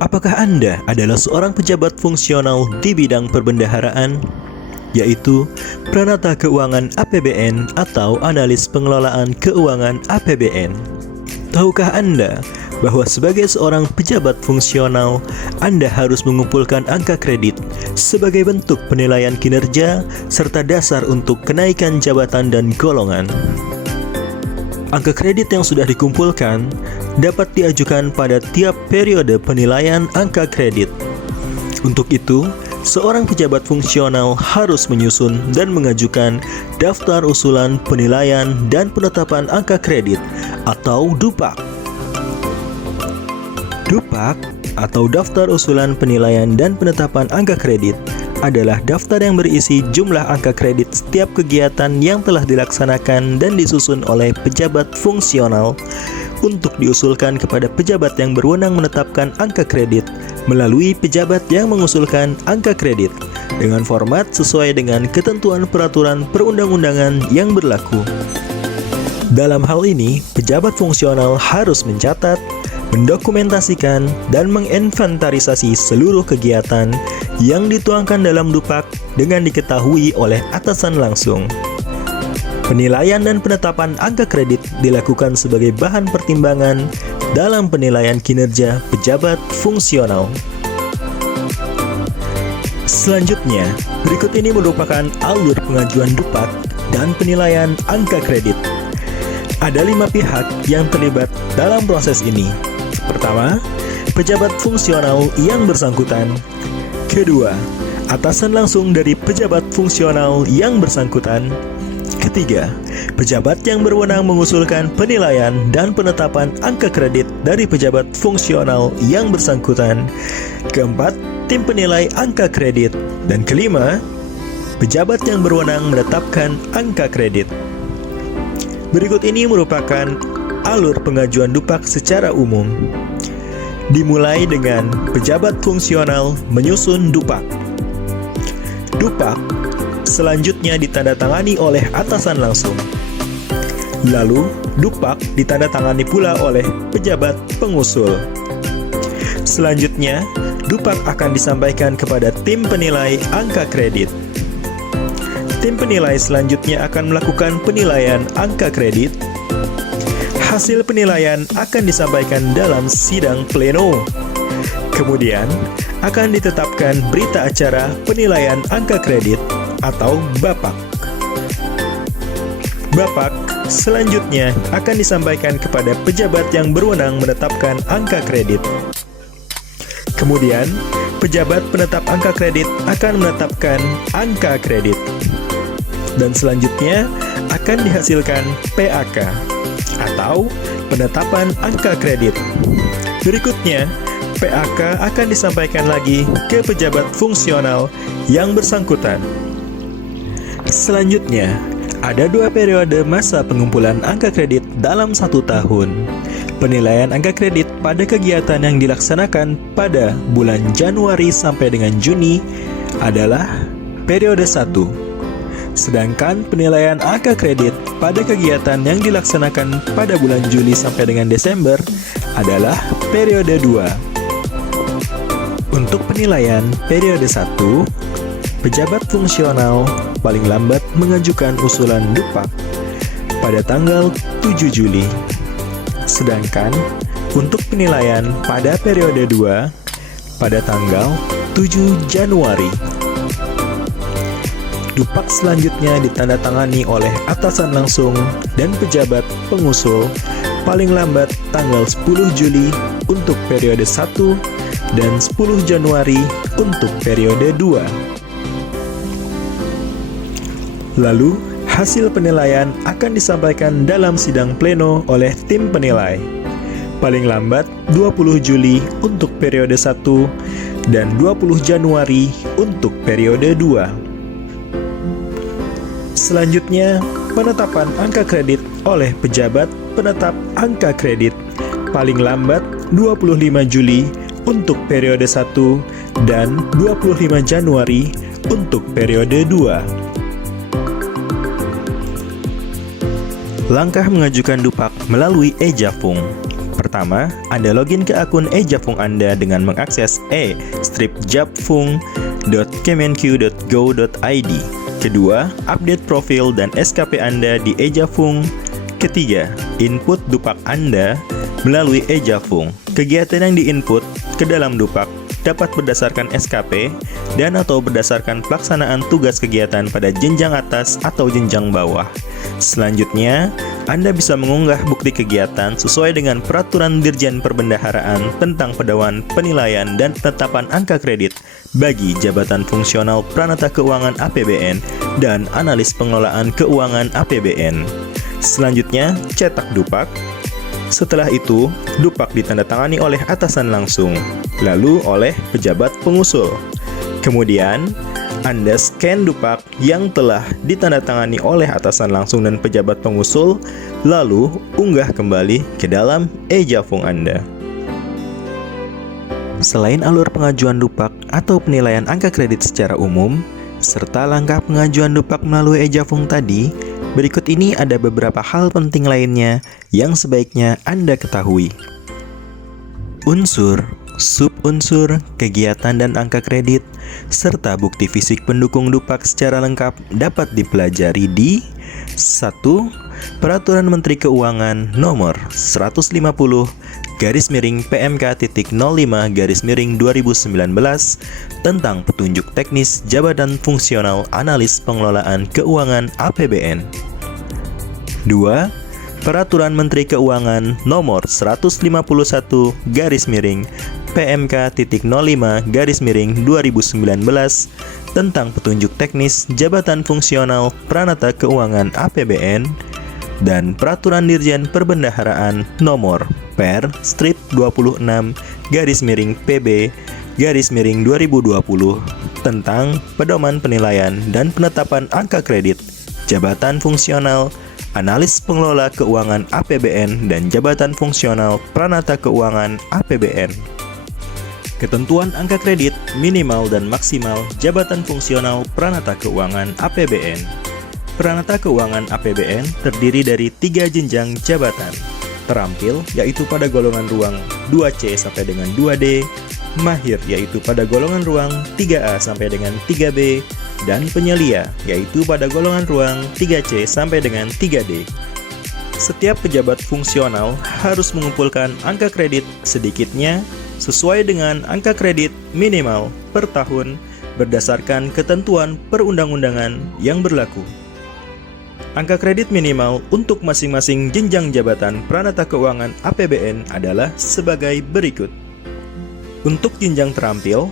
Apakah Anda adalah seorang pejabat fungsional di bidang perbendaharaan, yaitu Pranata Keuangan APBN atau Analis Pengelolaan Keuangan APBN? Tahukah Anda bahwa sebagai seorang pejabat fungsional, Anda harus mengumpulkan angka kredit sebagai bentuk penilaian kinerja serta dasar untuk kenaikan jabatan dan golongan? Angka kredit yang sudah dikumpulkan dapat diajukan pada tiap periode penilaian angka kredit. Untuk itu, seorang pejabat fungsional harus menyusun dan mengajukan daftar usulan penilaian dan penetapan angka kredit atau DUPAK. DUPAK atau Daftar Usulan Penilaian dan Penetapan Angka Kredit adalah daftar yang berisi jumlah angka kredit setiap kegiatan yang telah dilaksanakan dan disusun oleh pejabat fungsional untuk diusulkan kepada pejabat yang berwenang menetapkan angka kredit melalui pejabat yang mengusulkan angka kredit dengan format sesuai dengan ketentuan peraturan perundang-undangan yang berlaku. Dalam hal ini, pejabat fungsional harus mencatat, mendokumentasikan, dan menginventarisasi seluruh kegiatan yang dituangkan dalam DUPAK dengan diketahui oleh atasan langsung. Penilaian dan penetapan angka kredit dilakukan sebagai bahan pertimbangan dalam penilaian kinerja pejabat fungsional. Selanjutnya, berikut ini merupakan alur pengajuan DUPAK dan penilaian angka kredit. Ada 5 pihak yang terlibat dalam proses ini. Pertama, pejabat fungsional yang bersangkutan. Kedua, atasan langsung dari pejabat fungsional yang bersangkutan. Ketiga, pejabat yang berwenang mengusulkan penilaian dan penetapan angka kredit dari pejabat fungsional yang bersangkutan. Keempat, tim penilai angka kredit. Dan kelima, pejabat yang berwenang menetapkan angka kredit. Berikut ini merupakan alur pengajuan DUPAK secara umum. Dimulai dengan pejabat fungsional menyusun DUPAK. DUPAK selanjutnya ditandatangani oleh atasan langsung. Lalu, DUPAK ditandatangani pula oleh pejabat pengusul. Selanjutnya, DUPAK akan disampaikan kepada tim penilai angka kredit. Tim penilai selanjutnya akan melakukan penilaian angka kredit. Hasil penilaian akan disampaikan dalam sidang pleno. Kemudian, akan ditetapkan berita acara penilaian angka kredit atau BAPAK. BAPAK selanjutnya akan disampaikan kepada pejabat yang berwenang menetapkan angka kredit. Kemudian, pejabat penetap angka kredit akan menetapkan angka kredit. Dan selanjutnya akan dihasilkan PAK atau penetapan angka kredit. Berikutnya, PAK akan disampaikan lagi ke pejabat fungsional yang bersangkutan. Selanjutnya, ada 2 periode masa pengumpulan angka kredit dalam 1 tahun. Penilaian angka kredit pada kegiatan yang dilaksanakan pada bulan Januari sampai dengan Juni adalah periode 1. Sedangkan penilaian angka kredit pada kegiatan yang dilaksanakan pada bulan Juli sampai dengan Desember adalah periode 2. Untuk penilaian periode 1, pejabat fungsional paling lambat mengajukan usulan DUPAK pada tanggal 7 Juli. Sedangkan untuk penilaian pada periode 2 pada tanggal 7 Januari. DUPAK selanjutnya ditandatangani oleh atasan langsung dan pejabat pengusul paling lambat tanggal 10 Juli untuk periode 1 dan 10 Januari untuk periode 2. Lalu, hasil penilaian akan disampaikan dalam sidang pleno oleh tim penilai. Paling lambat 20 Juli untuk periode 1 dan 20 Januari untuk periode 2. Selanjutnya, penetapan angka kredit oleh pejabat penetap angka kredit paling lambat 25 Juli untuk periode 1 dan 25 Januari untuk periode 2. Langkah mengajukan DUPAK melalui e-Jafung. Pertama, Anda login ke akun e-Japfung Anda dengan mengakses e-japfung.kemenq.go.id. Kedua, update profil dan SKP Anda di e-Japfung. Ketiga, input Dupak Anda melalui e-Japfung. Kegiatan yang diinput ke dalam Dupak dapat berdasarkan SKP dan atau berdasarkan pelaksanaan tugas kegiatan pada jenjang atas atau jenjang bawah. Selanjutnya, Anda bisa mengunggah bukti kegiatan sesuai dengan Peraturan Dirjen Perbendaharaan tentang Pedoman Penilaian dan Penetapan Angka Kredit bagi Jabatan Fungsional Pranata Keuangan APBN dan Analis Pengelolaan Keuangan APBN. Selanjutnya, cetak Dupak. Setelah itu, Dupak ditandatangani oleh atasan langsung, lalu oleh pejabat pengusul. Kemudian, Anda scan Dupak yang telah ditandatangani oleh atasan langsung dan pejabat pengusul, lalu unggah kembali ke dalam e-Japfung Anda. Selain alur pengajuan Dupak atau penilaian angka kredit secara umum, serta langkah pengajuan Dupak melalui e-Japfung tadi, berikut ini ada beberapa hal penting lainnya yang sebaiknya Anda ketahui. Unsur, subunsur, kegiatan dan angka kredit, serta bukti fisik pendukung Dupak secara lengkap dapat dipelajari di 1. Peraturan Menteri Keuangan Nomor 150/PMK.05/2019 tentang petunjuk teknis Jabatan Fungsional Analis Pengelolaan Keuangan APBN. 2. Peraturan Menteri Keuangan Nomor 151/PMK.05/2019 tentang petunjuk teknis Jabatan Fungsional Pranata Keuangan APBN dan Peraturan Dirjen Perbendaharaan Nomor Per/26/PB/2020 tentang Pedoman Penilaian dan Penetapan Angka Kredit Jabatan Fungsional Analis Pengelola Keuangan APBN dan Jabatan Fungsional Pranata Keuangan APBN. Ketentuan angka kredit minimal dan maksimal Jabatan Fungsional Pranata Keuangan APBN. Pranata Keuangan APBN terdiri dari 3 jenjang jabatan. Terampil yaitu pada golongan ruang 2C sampai dengan 2D, mahir yaitu pada golongan ruang 3A sampai dengan 3B, dan penyelia, yaitu pada golongan ruang 3C sampai dengan 3D. Setiap pejabat fungsional harus mengumpulkan angka kredit sedikitnya sesuai dengan angka kredit minimal per tahun berdasarkan ketentuan perundang-undangan yang berlaku. Angka kredit minimal untuk masing-masing jenjang jabatan Pranata Keuangan APBN adalah sebagai berikut. Untuk jenjang terampil,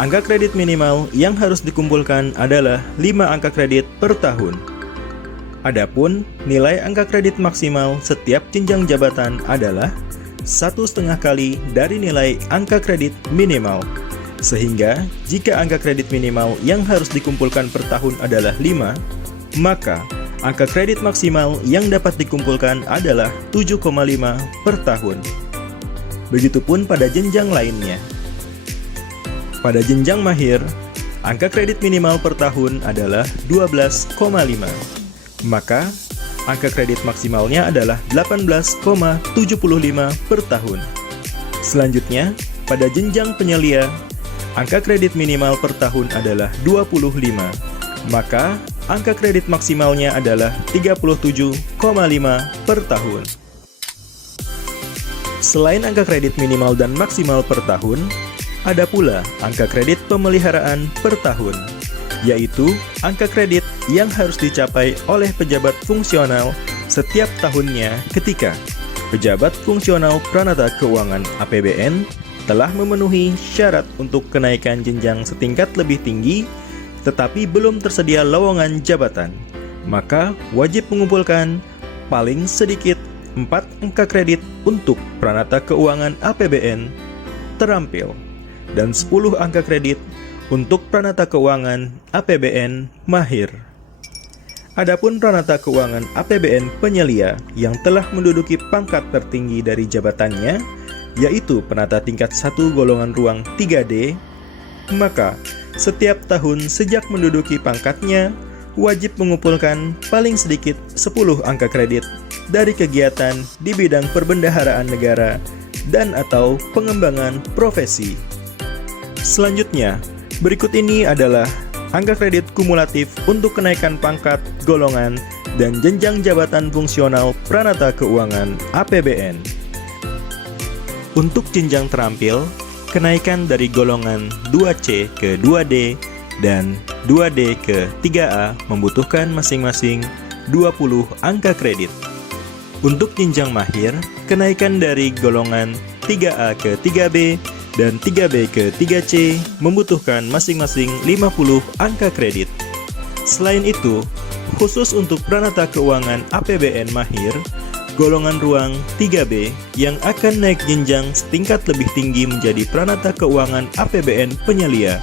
angka kredit minimal yang harus dikumpulkan adalah 5 angka kredit per tahun. Adapun nilai angka kredit maksimal setiap jenjang jabatan adalah 1,5 kali dari nilai angka kredit minimal. Sehingga jika angka kredit minimal yang harus dikumpulkan per tahun adalah 5, maka angka kredit maksimal yang dapat dikumpulkan adalah 7,5 per tahun. Begitupun pada jenjang lainnya. Pada jenjang mahir, angka kredit minimal per tahun adalah 12,5. Maka, angka kredit maksimalnya adalah 18,75 per tahun. Selanjutnya, pada jenjang penyelia, angka kredit minimal per tahun adalah 25. Maka, angka kredit maksimalnya adalah 37,5 per tahun. Selain angka kredit minimal dan maksimal per tahun, ada pula angka kredit pemeliharaan per tahun, yaitu angka kredit yang harus dicapai oleh pejabat fungsional setiap tahunnya ketika pejabat fungsional Pranata Keuangan APBN telah memenuhi syarat untuk kenaikan jenjang setingkat lebih tinggi tetapi belum tersedia lowongan jabatan, maka wajib mengumpulkan paling sedikit 4 angka kredit untuk Pranata Keuangan APBN terampil dan 10 angka kredit untuk Pranata Keuangan APBN mahir. Adapun Pranata Keuangan APBN penyelia yang telah menduduki pangkat tertinggi dari jabatannya, yaitu penata tingkat 1 golongan ruang 3D, maka setiap tahun sejak menduduki pangkatnya, wajib mengumpulkan paling sedikit 10 angka kredit dari kegiatan di bidang perbendaharaan negara dan atau pengembangan profesi. Selanjutnya, berikut ini adalah angka kredit kumulatif untuk kenaikan pangkat, golongan, dan jenjang jabatan fungsional Pranata Keuangan APBN. Untuk jenjang terampil, kenaikan dari golongan 2C ke 2D dan 2D ke 3A membutuhkan masing-masing 20 angka kredit. Untuk jenjang mahir, kenaikan dari golongan 3A ke 3B dan 3B ke 3C membutuhkan masing-masing 50 angka kredit. Selain itu, khusus untuk Pranata Keuangan APBN mahir, golongan ruang 3B yang akan naik jenjang setingkat lebih tinggi menjadi Pranata Keuangan APBN penyelia,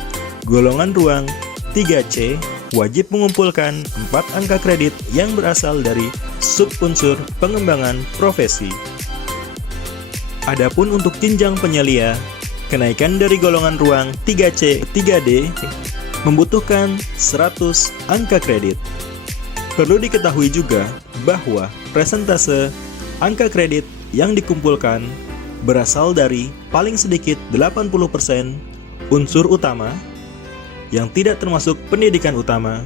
golongan ruang 3C wajib mengumpulkan 4 angka kredit yang berasal dari subunsur pengembangan profesi. Adapun untuk jenjang penyelia, kenaikan dari golongan ruang 3C 3D membutuhkan 100 angka kredit. Perlu diketahui juga bahwa presentase angka kredit yang dikumpulkan berasal dari paling sedikit 80% unsur utama yang tidak termasuk pendidikan utama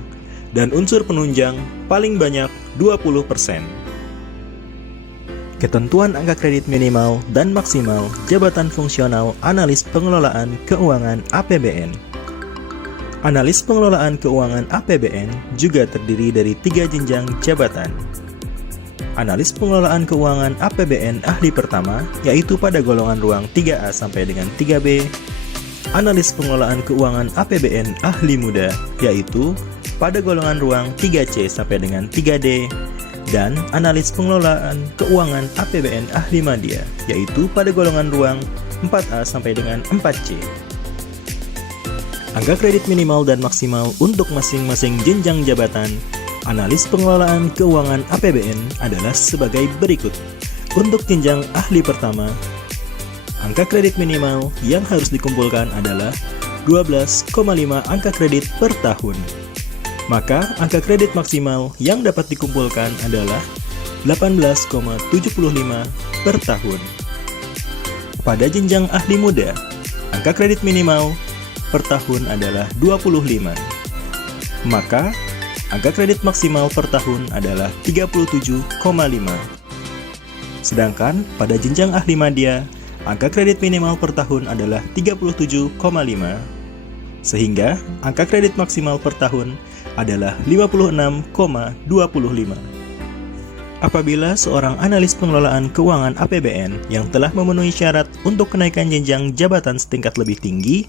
dan unsur penunjang paling banyak 20%. Ketentuan angka kredit minimal dan maksimal jabatan fungsional analis pengelolaan keuangan APBN. Analis pengelolaan keuangan APBN juga terdiri dari 3 jenjang jabatan. Analis pengelolaan keuangan APBN ahli pertama, yaitu pada golongan ruang 3A sampai dengan 3B. Analis pengelolaan keuangan APBN ahli muda, yaitu pada golongan ruang 3C sampai dengan 3D. Dan analis pengelolaan keuangan APBN ahli madya, yaitu pada golongan ruang 4A sampai dengan 4C. Angka kredit minimal dan maksimal untuk masing-masing jenjang jabatan analis pengelolaan keuangan APBN adalah sebagai berikut. Untuk jenjang ahli pertama, angka kredit minimal yang harus dikumpulkan adalah 12,5 angka kredit per tahun. Maka angka kredit maksimal yang dapat dikumpulkan adalah 18,75 per tahun. Pada jenjang ahli muda, angka kredit minimal per tahun adalah 25. Maka angka kredit maksimal per tahun adalah 37,5. Sedangkan pada jenjang ahli madya, angka kredit minimal per tahun adalah 37,5, sehingga angka kredit maksimal per tahun adalah 56,25. Apabila seorang analis pengelolaan keuangan APBN yang telah memenuhi syarat untuk kenaikan jenjang jabatan setingkat lebih tinggi,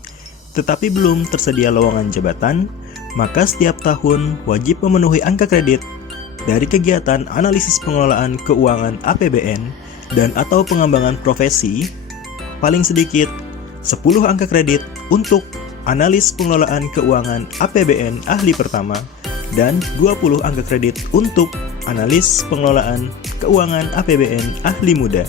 tetapi belum tersedia lowongan jabatan, maka setiap tahun wajib memenuhi angka kredit dari kegiatan analisis pengelolaan keuangan APBN dan atau pengembangan profesi, paling sedikit 10 angka kredit untuk analis pengelolaan keuangan APBN ahli pertama dan 20 angka kredit untuk analis pengelolaan keuangan APBN ahli muda.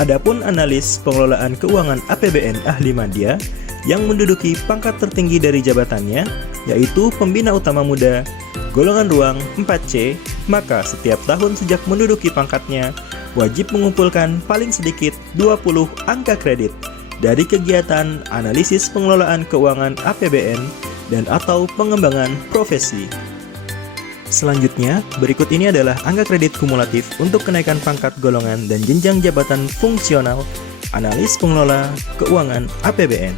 Adapun analis pengelolaan keuangan APBN ahli madya yang menduduki pangkat tertinggi dari jabatannya, yaitu pembina utama muda, golongan ruang 4C, maka setiap tahun sejak menduduki pangkatnya, wajib mengumpulkan paling sedikit 20 angka kredit dari kegiatan analisis pengelolaan keuangan APBN dan atau pengembangan profesi. Selanjutnya, berikut ini adalah angka kredit kumulatif untuk kenaikan pangkat golongan dan jenjang jabatan fungsional analis pengelola keuangan APBN.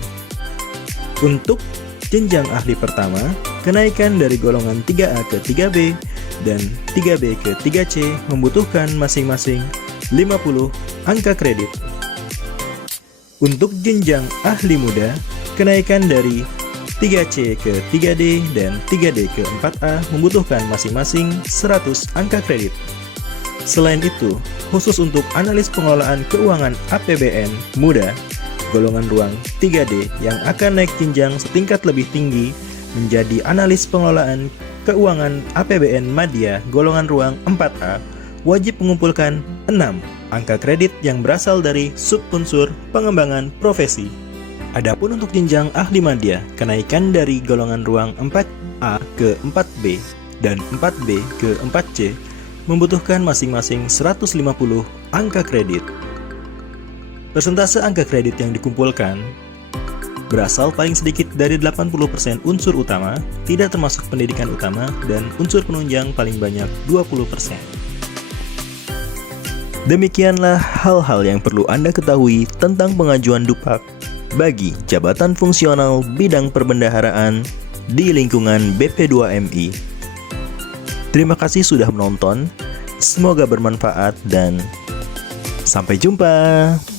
Untuk jenjang ahli pertama, kenaikan dari golongan 3A ke 3B dan 3B ke 3C membutuhkan masing-masing 50 angka kredit. Untuk jenjang ahli muda, kenaikan dari 3C ke 3D dan 3D ke 4A membutuhkan masing-masing 100 angka kredit. Selain itu, khusus untuk analis pengelolaan keuangan APBN muda, golongan ruang 3D yang akan naik jenjang setingkat lebih tinggi menjadi analis pengelolaan keuangan APBN madya golongan ruang 4A, wajib mengumpulkan 6 angka kredit yang berasal dari subunsur pengembangan profesi. Adapun untuk jenjang ahli madya, kenaikan dari golongan ruang 4A ke 4B dan 4B ke 4C membutuhkan masing-masing 150 angka kredit. Persentase angka kredit yang dikumpulkan berasal paling sedikit dari 80% unsur utama, tidak termasuk pendidikan utama, dan unsur penunjang paling banyak 20%. Demikianlah hal-hal yang perlu Anda ketahui tentang pengajuan DUPAK bagi jabatan fungsional bidang perbendaharaan di lingkungan BP2MI. Terima kasih sudah menonton, semoga bermanfaat dan sampai jumpa.